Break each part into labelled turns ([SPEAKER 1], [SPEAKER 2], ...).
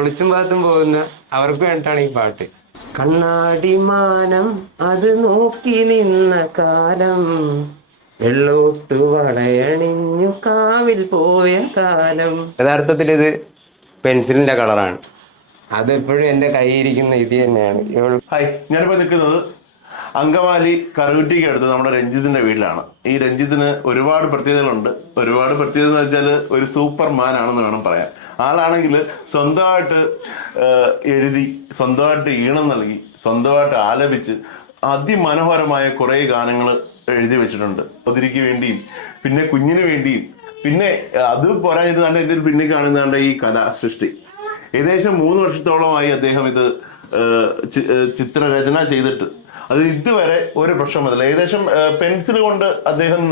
[SPEAKER 1] ഒളിച്ചും പാത്തും പോകുന്ന അവർക്ക് വേണ്ടിയിട്ടാണ് ഈ പാട്ട്. കണ്ണാടി മാനം അത് നോക്കി നിന്ന കാലം. വെള്ളോട്ടു വളയണിഞ്ഞു കാവിൽ പോയ കാലം. യഥാർത്ഥത്തിൽ ഇത് പെൻസിലിന്റെ കളറാണ്. അതെപ്പോഴും എന്റെ കയ്യിരിക്കുന്ന ഇത് തന്നെയാണ്. ഇവൾ
[SPEAKER 2] ഹായ് ഞാനിപ്പോ നിൽക്കുന്നത് അങ്കമാലി കറുകുറ്റിക്ക് അടുത്ത് നമ്മുടെ രഞ്ജിത്തിന്റെ വീട്ടിലാണ്. ഈ രഞ്ജിത്തിന് ഒരുപാട് പ്രത്യേകതകളുണ്ട്. ഒരുപാട് പ്രത്യേകത എന്ന് വെച്ചാൽ ഒരു സൂപ്പർ മാൻ ആണെന്ന് വേണം പറയാൻ. ആളാണെങ്കിൽ സ്വന്തമായിട്ട് എഴുതി സ്വന്തമായിട്ട് ഈണം നൽകി സ്വന്തമായിട്ട് ആലപിച്ച് അതിമനോഹരമായ കുറെ ഗാനങ്ങൾ എഴുതി വെച്ചിട്ടുണ്ട്. ഒതിരിക്ക് വേണ്ടിയും പിന്നെ കുഞ്ഞിന് വേണ്ടിയും പിന്നെ അത് പോരാഞ്ഞിട്ട് കണ്ട ഇതിൽ പിന്നെ കാണുന്നതാണ്ട് ഈ കലാ സൃഷ്ടി ഏകദേശം മൂന്ന് വർഷത്തോളമായി അദ്ദേഹം ഇത് ചിത്രരചന ചെയ്തിട്ട് അത് ഇതുവരെ ഒരു പ്രശ്നമല്ല ഏകദേശം പെൻസിൽ കൊണ്ട് അദ്ദേഹം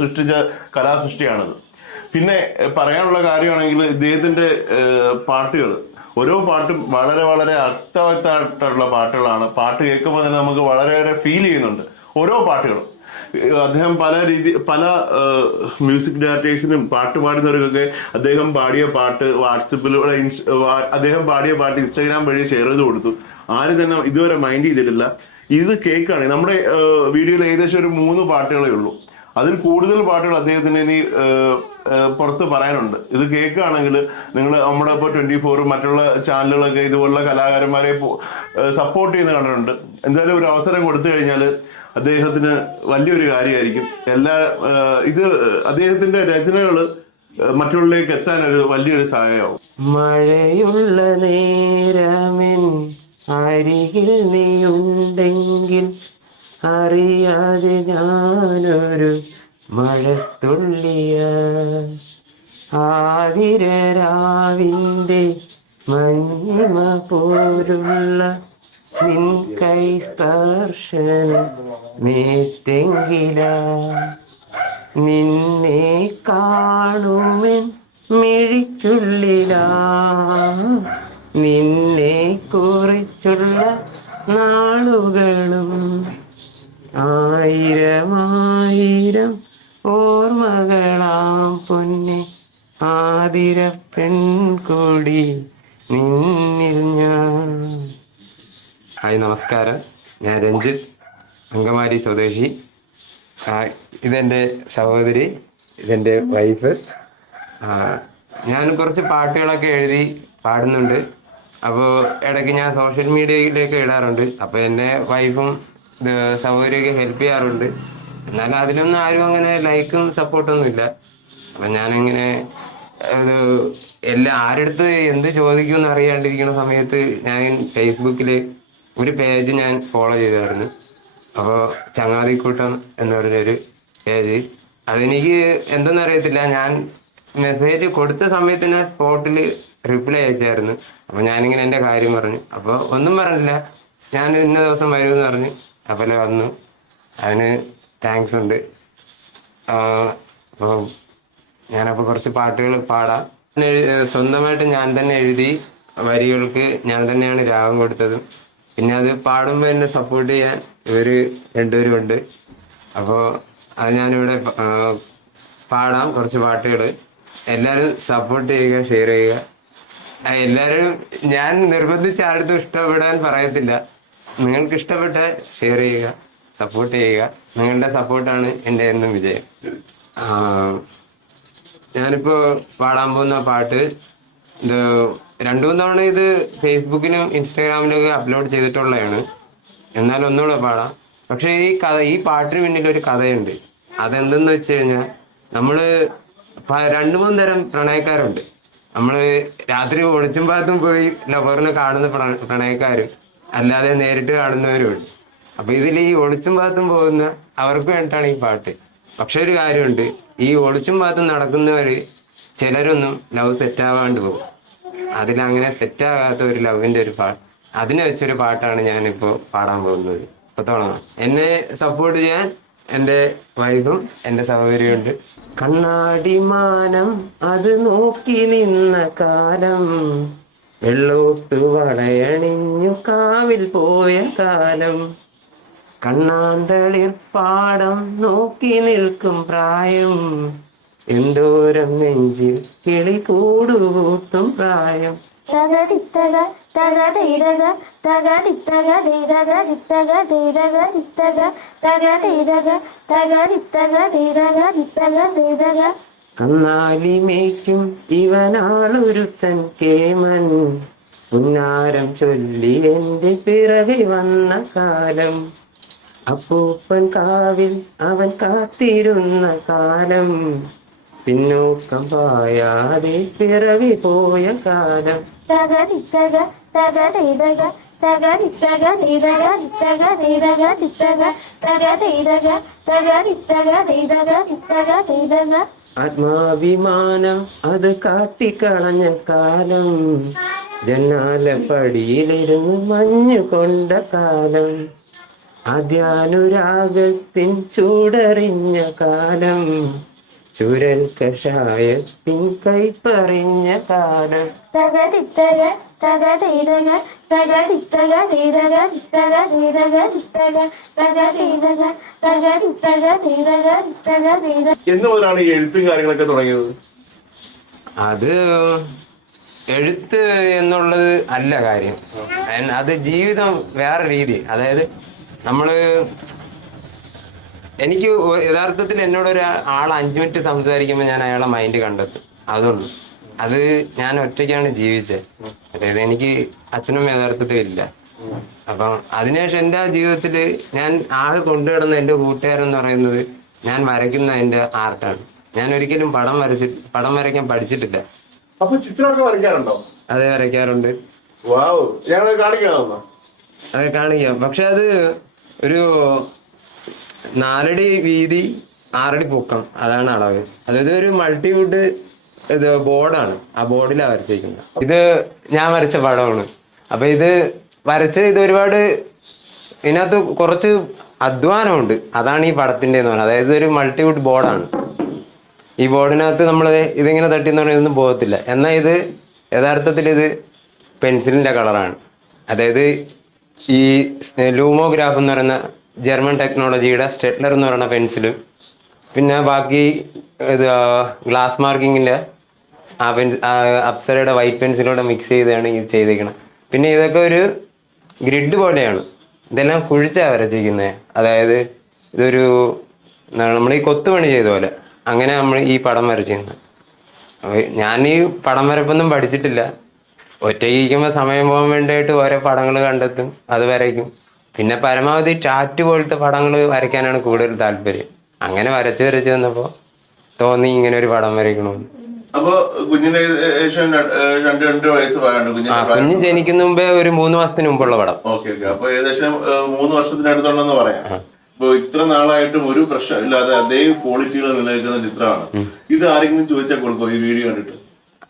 [SPEAKER 2] സൃഷ്ടിച്ച കലാസൃഷ്ടിയാണത്. പിന്നെ പറയാനുള്ള കാര്യമാണെങ്കിൽ ഇദ്ദേഹത്തിന്റെ പാട്ടുകൾ. ഓരോ പാട്ടും വളരെ വളരെ അർത്ഥവത്തായിട്ടുള്ള പാട്ടുകളാണ്. പാട്ട് കേൾക്കുമ്പോൾ തന്നെ നമുക്ക് വളരെയേറെ ഫീൽ ചെയ്യുന്നുണ്ട്. ഓരോ പാട്ടുകളും. അദ്ദേഹം പല രീതി പല മ്യൂസിക് ഡയറക്ടേഴ്സിനും പാട്ട് പാടുന്നവർക്കൊക്കെ അദ്ദേഹം പാടിയ പാട്ട് വാട്സപ്പിലൂടെ അദ്ദേഹം പാടിയ പാട്ട് ഇൻസ്റ്റാഗ്രാം വഴി ഷെയർ ചെയ്ത് കൊടുത്തു. ആരും തന്നെ ഇതുവരെ മൈൻഡ് ചെയ്തിട്ടില്ല. ഇത് കേൾക്കുകയാണ് നമ്മുടെ വീഡിയോയിൽ ഏകദേശം ഒരു മൂന്ന് പാട്ടുകളേ ഉള്ളൂ. അതിൽ കൂടുതൽ പാട്ടുകൾ അദ്ദേഹത്തിന് ഇനി പുറത്ത് പറയാനുണ്ട്. ഇത് കേൾക്കുകയാണെങ്കിൽ നിങ്ങൾ നമ്മുടെ ഇപ്പോൾ ട്വന്റി ഫോറും മറ്റുള്ള ചാനലുകളൊക്കെ ഇതുപോലുള്ള കലാകാരന്മാരെ സപ്പോർട്ട് ചെയ്യുന്ന കണ്ടിട്ടുണ്ട്. എന്തായാലും ഒരു അവസരം കൊടുത്തു കഴിഞ്ഞാൽ അദ്ദേഹത്തിന് വലിയൊരു കാര്യമായിരിക്കും. എല്ലാ ഇത് അദ്ദേഹത്തിന്റെ രചനകൾ മറ്റുള്ളവരിലേക്ക് എത്താൻ ഒരു വലിയൊരു സഹായമാവും.
[SPEAKER 1] മഴയുള്ള നേരമെൻ അരികിൽ നീയുണ്ടെങ്കിൽ അറിയാതെ ഞാനൊരു മഴത്തുള്ളിയ ആതിരരാവിന്റെ മഞ്ഞിമ പോലുള്ള നിൻ കൈ സ്പർശനം മേറ്റെങ്കില. നിന്നെ കാണുമെൻ മിഴിക്കുള്ളിലാ. നിന്നെ കുറിച്ചുള്ള നാളുകളും ആയിരമായിരം ഓർമ്മകളാം പൊന്നെ. ആതിര പെൺകൊടി നിന്നിൽ ഞാൻ. ഹായ് നമസ്കാരം. ഞാൻ രഞ്ജിത്ത് അങ്കമാരി സ്വദേശി. ഇതെന്റെ സഹോദരി ഇതെന്റെ വൈഫ് ഞാൻ കുറച്ച് പാട്ടുകളൊക്കെ എഴുതി പാടുന്നുണ്ട്. അപ്പോൾ ഇടയ്ക്ക് ഞാൻ സോഷ്യൽ മീഡിയയിലേക്ക് ഇടാറുണ്ട്. അപ്പോൾ എന്റെ വൈഫും സഹോദരിയൊക്കെ ഹെൽപ്പ് ചെയ്യാറുണ്ട്. എന്നാലും അതിലൊന്നും ആരും അങ്ങനെ ലൈക്കും സപ്പോർട്ടൊന്നും ഇല്ല അപ്പം ഞാനിങ്ങനെ ഒരു എല്ലാ ആരെടുത്ത് എന്ത് ചോദിക്കുമെന്ന് അറിയാണ്ടിരിക്കുന്ന സമയത്ത് ഞാൻ ഫേസ്ബുക്കിൽ ഒരു പേജ് ഞാൻ ഫോളോ ചെയ്തായിരുന്നു. അപ്പോൾ ചങ്ങാതിക്കൂട്ടം എന്ന് പറഞ്ഞൊരു പേജ്. അതെനിക്ക് എന്തെന്ന് അറിയത്തില്ല. ഞാൻ മെസ്സേജ് കൊടുത്ത സമയത്ത് ഞാൻ സ്പോട്ടിൽ റിപ്ലൈ അയച്ചായിരുന്നു. അപ്പൊ ഞാനിങ്ങനെ എന്റെ കാര്യം പറഞ്ഞു. അപ്പൊ ഒന്നും പറഞ്ഞില്ല. ഞാൻ ഇന്ന ദിവസം വരും എന്ന് പറഞ്ഞു അപ്പോൾ വന്നു. അതിന് താങ്ക്സ് ഉണ്ട്. അപ്പോൾ ഞാനപ്പോൾ കുറച്ച് പാട്ടുകൾ പാടാം. സ്വന്തമായിട്ട് ഞാൻ തന്നെ എഴുതി വരികൾക്ക് ഞാൻ തന്നെയാണ് രാഗം കൊടുത്തതും. പിന്നെ അത് പാടുമ്പോൾ എന്നെ സപ്പോർട്ട് ചെയ്യാൻ ഇവർ രണ്ടുപേരും ഉണ്ട്. അപ്പോൾ അത് ഞാനിവിടെ പാടാം കുറച്ച് പാട്ടുകൾ. എല്ലാവരും സപ്പോർട്ട് ചെയ്യുക ഷെയർ ചെയ്യുക. എല്ലാവരും ഞാൻ നിർബന്ധിച്ച് ആരുടെ ഇഷ്ടപ്പെടാൻ പറയത്തില്ല. നിങ്ങൾക്ക് ഇഷ്ടപ്പെട്ട ഷെയർ ചെയ്യുക സപ്പോർട്ട് ചെയ്യുക. നിങ്ങളുടെ സപ്പോർട്ടാണ് എന്റെ എന്നും വിജയം. ഞാനിപ്പോൾ ഞാനിപ്പോ പാടാൻ പോകുന്ന പാട്ട് ഇത് രണ്ടു മൂന്ന് തവണ ഇത് ഫേസ്ബുക്കിനും ഇൻസ്റ്റാഗ്രാമിലും ഒക്കെ അപ്ലോഡ് ചെയ്തിട്ടുള്ളതാണ്. എന്നാലും ഒന്നുകൂടെ പാടാം. പക്ഷെ ഈ കഥ ഈ പാട്ടിന് പിന്നിൽ ഒരു കഥയുണ്ട്. അതെന്തെന്ന് വെച്ച് കഴിഞ്ഞാൽ നമ്മൾ പ- രണ്ടു മൂന്ന് തരം പ്രണയക്കാരുണ്ട്. നമ്മൾ രാത്രി ഒളിച്ചും പാത്തും പോയി ലവറിനെ കാണുന്ന പ്രണ- പ്രണയക്കാരും അല്ലാതെ നേരിട്ട് കാണുന്നവരുമുണ്ട് അപ്പൊ ഇതിൽ ഈ ഒളിച്ചും പാത്തും പോകുന്ന അവർക്ക് വേണ്ടിയിട്ടാണ് ഈ പാട്ട്. പക്ഷെ ഒരു കാര്യമുണ്ട് ഈ ഒളിച്ചും പാത്തും നടക്കുന്നവര് ചിലരൊന്നും ലവ് സെറ്റ് ആവാണ്ട് പോകും. അതിലങ്ങനെ സെറ്റ് ആകാത്ത ഒരു ലവിന്റെ ഒരു പാട്ട് അതിനെ വെച്ചൊരു പാട്ടാണ് ഞാനിപ്പോ പാടാൻ പോകുന്നത്. ഇപ്പൊ തുടങ്ങാം. എന്നെ സപ്പോർട്ട് ചെയ്യാൻ എന്റെ വൈഫും എന്റെ സഹോദരിയും ഉണ്ട് കണ്ണാടിമാനം അത് നോക്കി നിന്ന കാലം. വെള്ളോട്ട് വളയണിഞ്ഞു കാവിൽ പോയ കാലം. കണ്ണാന്തളിർ പാടം നോക്കി നിൽക്കും പ്രായം. എന്തോരം നെഞ്ചിൽ കിളി കൂടുകൂട്ടും പ്രായം.
[SPEAKER 3] തക തിത്തക തക തൈതക തക തിത്തക തൈതക തിത്തക തൈതക തിത്തക തക തൈതക തക തിത്തക തൈതക തിത്തക തൈതക
[SPEAKER 1] കന്നാലി മേയ്ക്കും ഇവനാളൊരുത്തൻ കേമൻ. ഉന്നാരം ചൊല്ലി എന്റെ പിറവി വന്ന കാലം. അപ്പൂപ്പൻ കാവിൽ അവൻ കാത്തിരുന്ന കാലം. പിന്നോക്കം പായാതെ പിറവി പോയ കാലം.
[SPEAKER 3] തകതിത്തക തകതിതക തകതിത്തക തിതക തക തിത്തക തിതക തിത്തക തകതിതക തകതിത്തക തിതക തൈതക തക തിത്തക തിതക
[SPEAKER 1] ആത്മാഭിമാനം അത് കാട്ടിക്കളഞ്ഞ കാലം. ജന്നാലപ്പടിയിലിരുന്ന് മഞ്ഞു കൊണ്ട കാലം. ആദ്യാനുരാഗത്തിൻ ചൂടറിഞ്ഞ കാലം. ചുരൽ കഷായത്തിൻ കൈപ്പറിഞ്ഞ കാലം
[SPEAKER 3] തകതിത്തക തകതീതക തകതിത്തക തീതക തക തിത്തക തൈതക തിത്തക തകതീതക തകതിത്തക തീതക തക തിത്തക തൈതക
[SPEAKER 2] എന്ന് മുതലാണ് ഈ എഴുത്തും കാര്യങ്ങളൊക്കെ തുടങ്ങിയത്?
[SPEAKER 1] അത് എഴുത്ത് എന്നുള്ളത് അല്ല കാര്യം. അത് ജീവിതം വേറെ രീതി. അതായത് നമ്മൾ എനിക്ക് യഥാർത്ഥത്തിൽ എന്നോട് ഒരു ആൾ അഞ്ചു മിനിറ്റ് സംസാരിക്കുമ്പോൾ ഞാൻ അയാളെ മൈൻഡ് കണ്ടെത്തും. അതുള്ളൂ. അത് ഞാൻ ഒറ്റയ്ക്കാണ് ജീവിച്ചത് അതായത് എനിക്ക് അച്ഛനും യഥാർത്ഥത്തിൽ ഇല്ല. അപ്പം അതിനുശേഷം എന്റെ ജീവിതത്തിൽ ഞാൻ ആകെ കൊണ്ടുകിടന്ന എന്റെ കൂട്ടുകാരൻ എന്ന് പറയുന്നത് ഞാൻ വരയ്ക്കുന്ന എന്റെ ആർട്ടാണ് ഞാൻ ഒരിക്കലും പടം വരച്ചിട്ട് പടം വരയ്ക്കാൻ പഠിച്ചിട്ടില്ല.
[SPEAKER 2] അപ്പൊ ചിത്രമൊക്കെ വരയ്ക്കാറുണ്ടോ?
[SPEAKER 1] അതെ വരയ്ക്കാറുണ്ട്. അത് കാണിക്കാം. പക്ഷെ അത് ഒരു നാലടി വീതി ആറടി പൊക്കം അതാണ് അളവ്. അതായത് ഒരു മൾട്ടിവുഡ് ഇത് ബോർഡാണ്. ആ ബോർഡിലാണ് വരച്ചിരിക്കുന്നത്. ഇത് ഞാൻ വരച്ച പടമാണ്. അപ്പൊ ഇത് വരച്ച ഇത് ഒരുപാട് ഇതിനകത്ത് കുറച്ച് അധ്വാനമുണ്ട്. അതാണ് ഈ പടത്തിന്റെ എന്ന് പറയുന്നത് അതായത് ഒരു മൾട്ടിവുഡ് ബോർഡാണ്. ഈ ബോർഡിനകത്ത് നമ്മൾ ഇതിങ്ങനെ തട്ടി എന്ന് പറഞ്ഞാൽ ഇതൊന്നും പോകത്തില്ല. എന്നാൽ ഇത് യഥാർത്ഥത്തിൽ ഇത് പെൻസിലിന്റെ കളറാണ്. അതായത് ഈ ലൂമോഗ്രാഫ് എന്ന് പറയുന്ന ജർമ്മൻ ടെക്നോളജിയുടെ സ്റ്റെറ്റ്ലർ എന്ന് പറയുന്ന പെൻസിലും. പിന്നെ ബാക്കി ഇത് ഗ്ലാസ് മാർക്കിങ്ങിന്റെ ആ പെൻസിൽ അപ്സരയുടെ വൈറ്റ് പെൻസിലൂടെ മിക്സ് ചെയ്താണ് ഇത് ചെയ്തേക്കണം. പിന്നെ ഇതൊക്കെ ഒരു ഗ്രിഡ് പോലെയാണ്. ഇതെല്ലാം കുഴിച്ചാണ് വരച്ചിരിക്കുന്നത് അതായത് ഇതൊരു നമ്മൾ ഈ കൊത്തുപണി ചെയ്ത പോലെ. അങ്ങനെ നമ്മൾ ഈ പടം വരച്ചിരുന്നത് ഞാൻ ഈ പടം വരപ്പൊന്നും പഠിച്ചിട്ടില്ല. ഒറ്റയ്ക്ക് ഇരിക്കുമ്പോൾ സമയം പോകാൻ വേണ്ടിയിട്ട് ഓരോ പടങ്ങൾ കണ്ടെത്തും അത് വരയ്ക്കും. പിന്നെ പരമാവധി ടാറ്റ് പോലത്തെ പടങ്ങൾ വരയ്ക്കാനാണ് കൂടുതൽ താല്പര്യം. അങ്ങനെ വരച്ച് വരച്ച് വന്നപ്പോൾ തോന്നി ഇങ്ങനെ ഒരു പടം വരയ്ക്കണമെന്ന്
[SPEAKER 2] അപ്പൊ കുഞ്ഞിന് രണ്ട് രണ്ട് വയസ്സ്
[SPEAKER 1] കുഞ്ഞ് ജനിക്കുന്ന മുമ്പേ ഒരു മൂന്ന് മാസത്തിന് മുമ്പുള്ള പടം.
[SPEAKER 2] Okay okay. അപ്പൊ ഏകദേശം മൂന്ന് വർഷത്തിനടുത്തുണ്ടെന്ന് പറയാം. അപ്പൊ ഇത്ര നാളായിട്ടും ഒരു പ്രശ്നം ഇല്ലാതെ അതേ ക്വാളിറ്റികൾ നിലനിൽക്കുന്ന ചിത്രമാണ്. ഇത് ആരെങ്കിലും ചോദിച്ചാൽ കൊടുക്കും ഈ വീഡിയോ കണ്ടിട്ട്?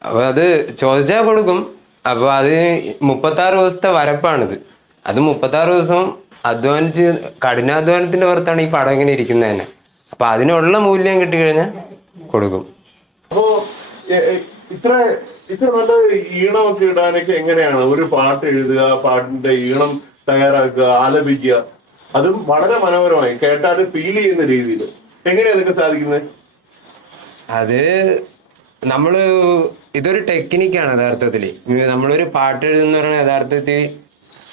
[SPEAKER 1] അപ്പോൾ അത് ചോദിച്ചാൽ കൊടുക്കും. അപ്പൊ അത് മുപ്പത്താറ് ദിവസത്തെ വരപ്പാണിത്. അത് മുപ്പത്താറ് ദിവസം അധ്വാനിച്ച് കഠിനാധ്വാനത്തിന്റെ പുറത്താണ് ഈ പടം ഇങ്ങനെ ഇരിക്കുന്നത് തന്നെ. അപ്പൊ അതിനുള്ള മൂല്യം കിട്ടിക്കഴിഞ്ഞാൽ കൊടുക്കും.
[SPEAKER 2] അപ്പോ ഇത്ര ഇത്ര നല്ല ഈണമൊക്കെ ഇടാനൊക്കെ എങ്ങനെയാണ്? ഒരു പാട്ട് എഴുതുക പാട്ടിന്റെ ഈണം തയ്യാറാക്കുക ആലപിക്കുക. അതും വളരെ മനോഹരമായി. കേട്ടാൽ ഫീൽ ചെയ്യുന്ന രീതിയിൽ. എങ്ങനെയാ അതൊക്കെ സാധിക്കുന്നത്?
[SPEAKER 1] അത് നമ്മൾ ഇതൊരു ടെക്നിക്കാണ് യഥാർത്ഥത്തിൽ നമ്മളൊരു പാട്ട് എഴുതുന്ന പറഞ്ഞാൽ യഥാർത്ഥത്തിൽ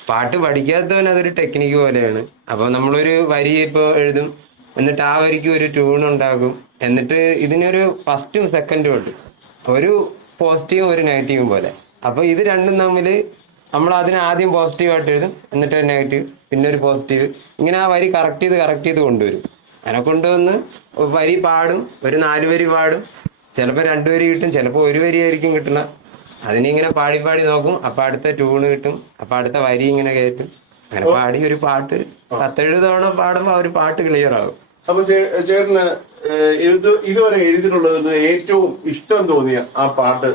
[SPEAKER 1] പാട്ട് പഠിക്കാത്തവൻ അതൊരു ടെക്നിക്ക് പോലെയാണ്. അപ്പൊ നമ്മളൊരു വരി ഇപ്പോൾ എഴുതും എന്നിട്ട് ആ വരിക്ക് ഒരു ട്യൂൺ ഉണ്ടാകും എന്നിട്ട് ഇതിനൊരു ഫസ്റ്റും സെക്കൻഡും ഉണ്ട്. ഒരു പോസിറ്റീവും ഒരു നെഗറ്റീവും പോലെ. അപ്പൊ ഇത് രണ്ടും തമ്മിൽ നമ്മൾ അതിന് ആദ്യം പോസിറ്റീവ് ആയിട്ട് എഴുതും എന്നിട്ട് നെഗറ്റീവ് പിന്നെ ഒരു പോസിറ്റീവ് ഇങ്ങനെ ആ വരി കറക്റ്റ് ചെയ്ത് കറക്റ്റ് ചെയ്ത് കൊണ്ടുവരും. അങ്ങനെ കൊണ്ടുവന്ന് വരി പാടും ഒരു നാല് വരി പാടും. ചിലപ്പോൾ രണ്ട് വരി കിട്ടും ചിലപ്പോൾ ഒരു വരി ആയിരിക്കും കിട്ടുന്ന അതിനിങ്ങനെ പാടി പാടി നോക്കും. അപ്പൊ അടുത്ത ട്യൂണ് കിട്ടും. അപ്പൊ അടുത്ത വരി ഇങ്ങനെ കേട്ടും അങ്ങനെ പാടി ഒരു പാട്ട് പത്തെഴുപത് തവണ പാടുമ്പോ ആ ഒരു പാട്ട് ക്ലിയർ ആകും.
[SPEAKER 2] അപ്പൊ ചേട്ടന് ഇതുവരെ എഴുതിയിട്ടുള്ളതിൽ ഏറ്റവും ഇഷ്ടം തോന്നിയ ആ പാട്ട്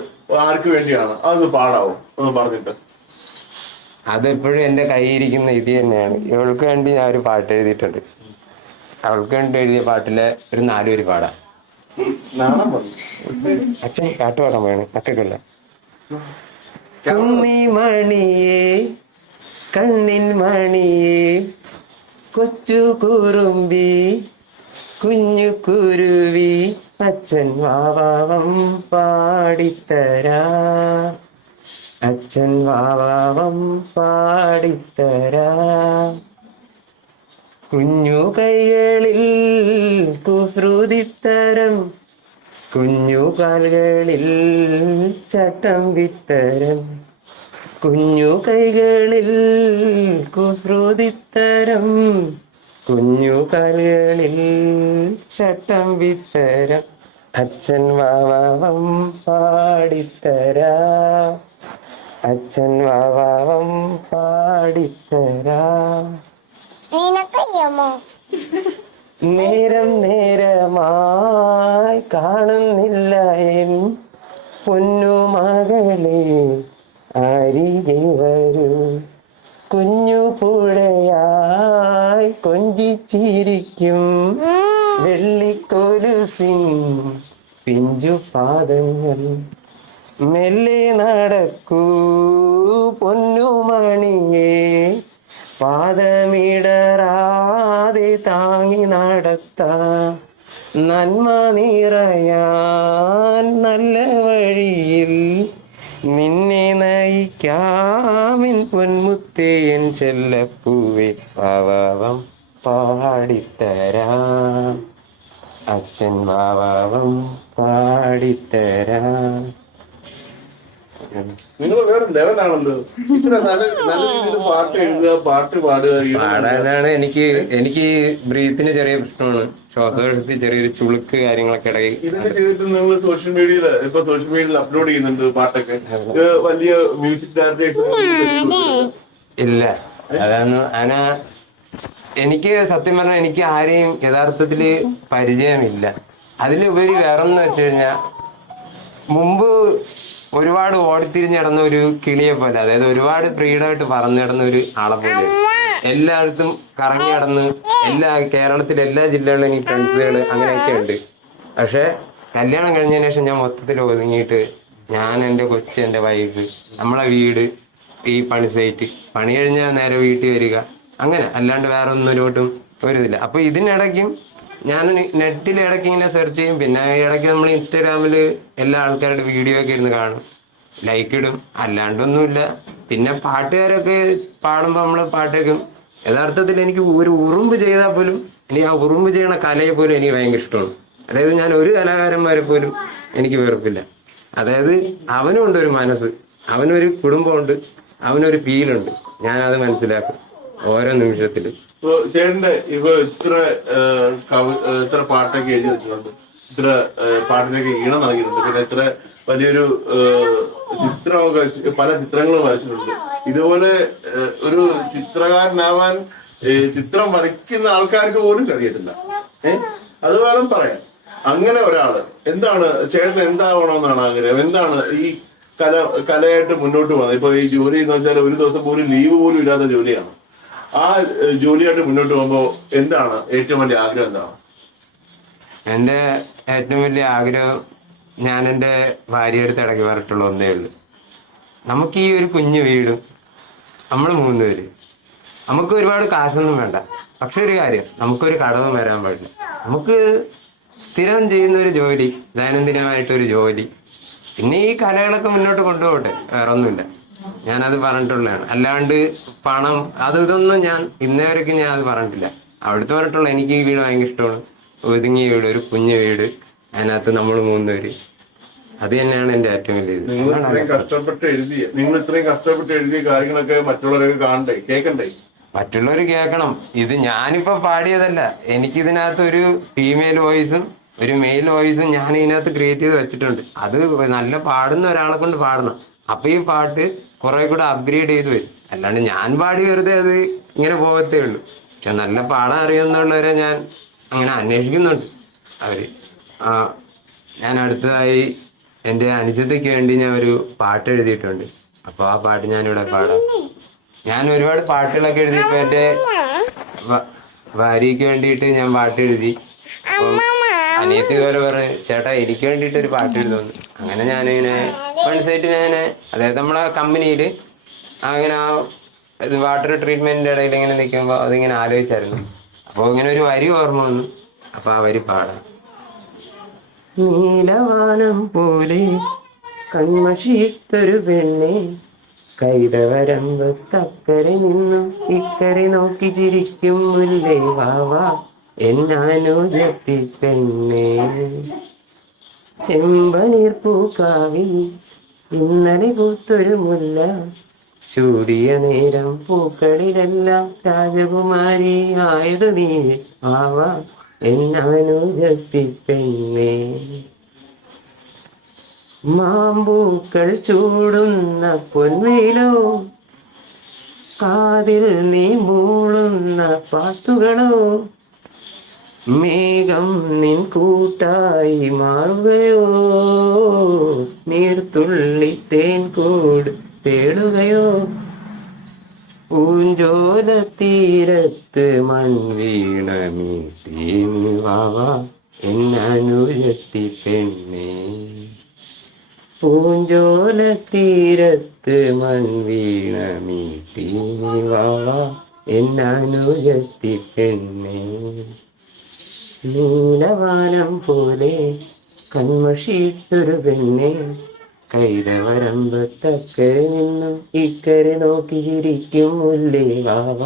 [SPEAKER 2] ആർക്ക് വേണ്ടിയാണ്? അതൊന്ന് പാടാവോ? ഒന്ന് പറഞ്ഞിട്ട്.
[SPEAKER 1] അതെപ്പോഴും എന്റെ കയ്യിരിക്കുന്ന ഇത് തന്നെയാണ്. ഇവൾക്ക് വേണ്ടി ഞാൻ ഒരു പാട്ട് എഴുതിയിട്ടുണ്ട്. അവൾക്ക് വേണ്ടി എഴുതിയ പാട്ടിലെ ഒരു നാല് വരി പാടാം അച്ഛൻ പാട്ട് പാടാൻ വേണം മക്കൾക്കല്ല. കുമ്മി മണിയേ കണ്ണിൻ മണിയേ കൊച്ചു കുറുമ്പി കുഞ്ഞു കുരുവി അച്ഛൻ വാവാവം പാടിത്തരാ. അച്ഛൻ വാവാവം പാടിത്തരാ. കുഞ്ഞു കൈകളിൽ കുസൃതിത്തരം കുഞ്ഞു കാലുകളിൽ ചട്ടം വിത്തരം കുഞ്ഞു കൈകളിൽ കുസൃതിത്തരം കുഞ്ഞു കാലുകളിൽ ചട്ടം വിത്തരം. അച്ഛൻ വാവാവം പാടിത്തരാ അച്ഛൻ വാവാവം പാടിത്തരാ.
[SPEAKER 3] നിനക്കറിയാമോ?
[SPEAKER 1] നേരം നേരമായി കാണുന്നില്ല എൻ പൊന്നു മകളെ അരികെ വരൂ. കുഞ്ഞു പുഴയായി കൊഞ്ചിച്ചിരിക്കും വെള്ളിക്കൊലുസിൻ പിഞ്ചു പാദങ്ങൾ. മെല്ലെ നടക്കൂ പൊന്നുമണിയേ പാദമിടറാതെ താങ്ങി നടത്ത നന്മ നിറയാൻ നല്ല വഴിയിൽ നിന്നെ നയിക്കാമിൻ പൊന്മുത്തേയൻ ചെല്ലപ്പൂവേ പാവാവം പാടിത്തരാം. അച്ഛൻ പാവാവം പാടിത്തരാം.
[SPEAKER 2] നിങ്ങൾ വേറെ ലെവലാണല്ലോ ഇത്ര നല്ല നല്ല രീതിയിൽ പാട്ട് എഴുതുക പാട്ട് പാടുക
[SPEAKER 1] പാടാനാണ് എനിക്ക് എനിക്ക് ബ്രീത്തിന് ചെറിയ പ്രശ്നമാണ്. ശ്വാസകോശത്തിൽ ചെറിയൊരു ചുളുക്ക് കാര്യങ്ങളൊക്കെ ഇടയിൽ
[SPEAKER 2] ഇതൊക്കെ ചെയ്തിട്ട് നിങ്ങൾ സോഷ്യൽ മീഡിയയിൽ ഇപ്പൊ സോഷ്യൽ മീഡിയയിൽ അപ്ലോഡ് ചെയ്യുന്നുണ്ട് പാട്ടൊക്കെ. വലിയ മ്യൂസിക് ഡയറക്ടേഴ്സ്
[SPEAKER 1] ഇല്ല. അതാണ് അന എനിക്ക് സത്യം പറഞ്ഞാൽ എനിക്ക് ആരെയും യഥാർത്ഥത്തിൽ പരിചയമില്ല. അതിലുപരി വേറൊന്ന് വെച്ച് കഴിഞ്ഞാൽ മുമ്പ് ഒരുപാട് ഓടിത്തിരിഞ്ഞ് നടന്ന ഒരു കിളിയെ പോലെ അതായത് ഒരുപാട് ഫ്രീഡമായിട്ട് പറന്നു നടന്ന ഒരു ആളെ പോലെ. എല്ലായിടത്തും കറങ്ങി നടന്ന് എല്ലാ കേരളത്തിലെ എല്ലാ ജില്ലകളിലും എനിക്ക് ഫ്രണ്ട്സുകൾ അങ്ങനെയൊക്കെ ഉണ്ട്. പക്ഷെ കല്യാണം കഴിഞ്ഞതിന് ശേഷം ഞാൻ മൊത്തത്തിൽ ഒതുങ്ങിയിട്ട് ഞാൻ എന്റെ കൊച്ചു എന്റെ വൈഫ് നമ്മളെ വീട് ഈ പണി സൈറ്റ് പണി കഴിഞ്ഞാൽ നേരെ വീട്ടിൽ വരിക. അങ്ങനെ അല്ലാണ്ട് വേറെ ഒന്നിലോട്ടും വരുന്നില്ല അപ്പൊ ഇതിനിടയ്ക്കും ഞാൻ നെറ്റിൽ ഇടയ്ക്ക് ഇങ്ങനെ സെർച്ച് ചെയ്യും. പിന്നെ ഇടയ്ക്ക് നമ്മൾ ഇൻസ്റ്റാഗ്രാമിൽ എല്ലാ ആൾക്കാരുടെ വീഡിയോ ഒക്കെ ഇരുന്ന് കാണും. ലൈക്ക് ഇടും. അല്ലാണ്ടൊന്നുമില്ല. പിന്നെ പാട്ടുകാരൊക്കെ പാടുമ്പോൾ നമ്മൾ പാട്ട് കേൾക്കും യഥാർത്ഥത്തിൽ എനിക്ക് ഒരു ഉറുമ്പ് ചെയ്താൽ പോലും എനിക്ക് ആ ഉറുമ്പ് ചെയ്യണ കലയെ പോലും എനിക്ക് ഭയങ്കര ഇഷ്ടമാണ്. അതായത് ഞാൻ ഒരു കലാകാരന്മാരെ പോലും എനിക്ക് വെറുപ്പില്ല. അതായത് അവനും ഉണ്ട് ഒരു മനസ്സ്. അവനൊരു കുടുംബമുണ്ട്. അവനൊരു ഫീലുണ്ട്. ഞാനത് മനസ്സിലാക്കും. ഓരോ നിമിഷത്തിൽ.
[SPEAKER 2] ഇപ്പൊ ഇത്ര ഇത്ര പാട്ടൊക്കെ എഴുതി വെച്ചിട്ടുണ്ട്. ഇത്ര പാട്ടിനൊക്കെ ഈണം നൽകിയിട്ടുണ്ട്. പിന്നെ ഇത്ര വലിയൊരു ചിത്രമൊക്കെ പല ചിത്രങ്ങളും വരച്ചിട്ടുണ്ട്. ഇതുപോലെ ഒരു ചിത്രകാരനാവാൻ ചിത്രം വരയ്ക്കുന്ന ആൾക്കാർക്ക് പോലും കഴിയത്തില്ല. ഏഹ് അത് വേണം പറയാം അങ്ങനെ ഒരാൾ. എന്താണ് ചേട്ടൻ എന്താവണമെന്നാണ് ആഗ്രഹം? എന്താണ് ഈ കല കലയായിട്ട് മുന്നോട്ട് പോകുന്നത്? ഇപ്പൊ ഈ ജോലി എന്ന് വെച്ചാൽ ഒരു ദിവസം പോലും ലീവ് പോലും ഇല്ലാത്ത ജോലിയാണ്. ആ ജോലിയായിട്ട് മുന്നോട്ട് പോകുമ്പോ എന്താണ് ഏറ്റവും വലിയ ആഗ്രഹം എന്താണ്?
[SPEAKER 1] എന്റെ ഏറ്റവും വലിയ ആഗ്രഹം ഞാൻ എന്റെ ഭാര്യയെടുത്ത് ഇടയ്ക്ക് പറഞ്ഞിട്ടുള്ള ഒന്നേ ഉള്ളൂ. നമുക്ക് ഈ ഒരു കുഞ്ഞു വീടും നമ്മൾ മൂന്നുപേര് നമുക്ക് ഒരുപാട് കാശൊന്നും വേണ്ട. പക്ഷെ ഒരു കാര്യം നമുക്കൊരു കടവും വരാൻ പാടില്ല. നമുക്ക് സ്ഥിരം ചെയ്യുന്ന ഒരു ജോലി ദൈനംദിനമായിട്ടൊരു ജോലി പിന്നെ ഈ കലകളൊക്കെ മുന്നോട്ട് കൊണ്ടുപോകട്ടെ വേറെ ഒന്നുമില്ല ഞാനത് പറഞ്ഞിട്ടുള്ളതാണ്. അല്ലാണ്ട് പണം അത് ഇതൊന്നും ഞാൻ ഇന്നേ വരെയ്ക്കും ഞാൻ അത് പറഞ്ഞിട്ടില്ല. അവിടുത്തെ പറഞ്ഞിട്ടുള്ള എനിക്ക് ഈ വീട് ഭയങ്കര ഇഷ്ടമാണ്. ഒതുങ്ങിയ വീട് ഒരു കുഞ്ഞു വീട് അതിനകത്ത് നമ്മൾ മൂന്നുപേര്. അത് തന്നെയാണ് എന്റെ ഏറ്റവും വലിയ
[SPEAKER 2] നിങ്ങൾ ഇത്രയും കഷ്ടപ്പെട്ട് എഴുതിയ നിങ്ങൾ ഇത്രയും കഷ്ടപ്പെട്ട് എഴുതിയ കാര്യങ്ങളൊക്കെ മറ്റുള്ളവരൊക്കെ കാണണ്ടേ? കേൾക്കണ്ടേ
[SPEAKER 1] മറ്റുള്ളവർ കേൾക്കണം. ഇത് ഞാനിപ്പോ പാടിയതല്ല. എനിക്ക് ഇതിനകത്ത് ഒരു ഫീമെയിൽ വോയിസും ഒരു മെയിൽ വോയിസും ഞാൻ ഇതിനകത്ത് ക്രിയേറ്റ് ചെയ്ത് വെച്ചിട്ടുണ്ട്. അത് നല്ല പാടുന്ന ഒരാളെ കൊണ്ട് പാടണം. അപ്പൊ ഈ പാട്ട് കുറെ കൂടെ അപ്ഗ്രേഡ് ചെയ്ത് വരും അല്ലാണ്ട് ഞാൻ പാടി വെറുതെ അത് ഇങ്ങനെ പോകത്തേ ഉള്ളൂ. പക്ഷെ നല്ല പാടാൻ അറിയുന്നുള്ളവരെ ഞാൻ അങ്ങനെ അന്വേഷിക്കുന്നുണ്ട്. അവർ ഞാൻ അടുത്തതായി എന്റെ അനുജത്തേക്ക് വേണ്ടി ഞാൻ ഒരു പാട്ട് എഴുതിയിട്ടുണ്ട്. അപ്പോൾ ആ പാട്ട് ഞാനിവിടെ പാടാം. ഞാൻ ഒരുപാട് പാട്ടുകളൊക്കെ എഴുതിയപ്പോൾ എന്റെ ഭ- ഭാര്യയ്ക്ക് വേണ്ടിയിട്ട് ഞാൻ പാട്ട് എഴുതി. അനിയത്തി ഇതുപോലെ പറഞ്ഞു ചേട്ടാ എനിക്ക് വേണ്ടിയിട്ട് ഒരു പാട്ട് എഴുതുന്നു. അങ്ങനെ ഞാനിങ്ങനെ മനസ്സായിട്ട് ഞാൻ അതായത് നമ്മളെ കമ്പനിയിൽ അങ്ങനെ ആ ഇത് വാട്ടർ ട്രീറ്റ്മെന്റിന്റെ ഇടയിൽ ഇങ്ങനെ നിൽക്കുമ്പോൾ അതിങ്ങനെ ആലോചിച്ചായിരുന്നു. അപ്പോൾ ഇങ്ങനെ ഒരു വരി ഓർമ്മ വന്നു. അപ്പൊ ആ വരി പാടാം. നീലവാനം പോലെ കൺമഷിട്ടൊരു പെണ്ണെ കൈതവരമ്പത്തക്കരെ നിന്നും ഇക്കരെ നോക്കി ചിരിക്കും മുല്ലേ വാവാ എന്നാനോജത്തി പെണ്ണേ. ചെമ്പനീർ പൂക്കാവിൽ ഇന്നലെ പൂത്തൊരു മുല്ല. ചൂടിയ നേരം പൂക്കളിലെല്ലാം രാജകുമാരി ആയത് നീ ആവാ. എന്നാനോജത്തി പെണ്ണേ. മാമ്പൂക്കൾ ചൂടുന്ന പൊന്മയിലോ കാതിൽ നീ മൂളുന്ന പാട്ടുകളോ. മേഘം നിൻ കൂട്ടായി മാറുകയോ? നീർത്തുള്ളി തേൻ കൂട് തേടുകയോ? പൂഞ്ചോല തീരത്ത് മൺവീണ വീണ എന്നാനുയർത്തി പെണ്ണേ. പൂഞ്ചോല തീരത്ത് മൺവീണ മീവാവാ എന്നനുജത്തി പെണ്ണേ. നീലവാനം പോലെ കൺമഷിയിട്ടൊരു പെണ്ണെ കൈതവരമ്പത്തക്കരെ നിന്നും ഇക്കരെ നോക്കി ചിരിക്കും മുല്ലേ വാവ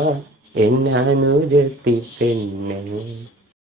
[SPEAKER 1] എന്നാനുജത്തി പെണ്ണെ.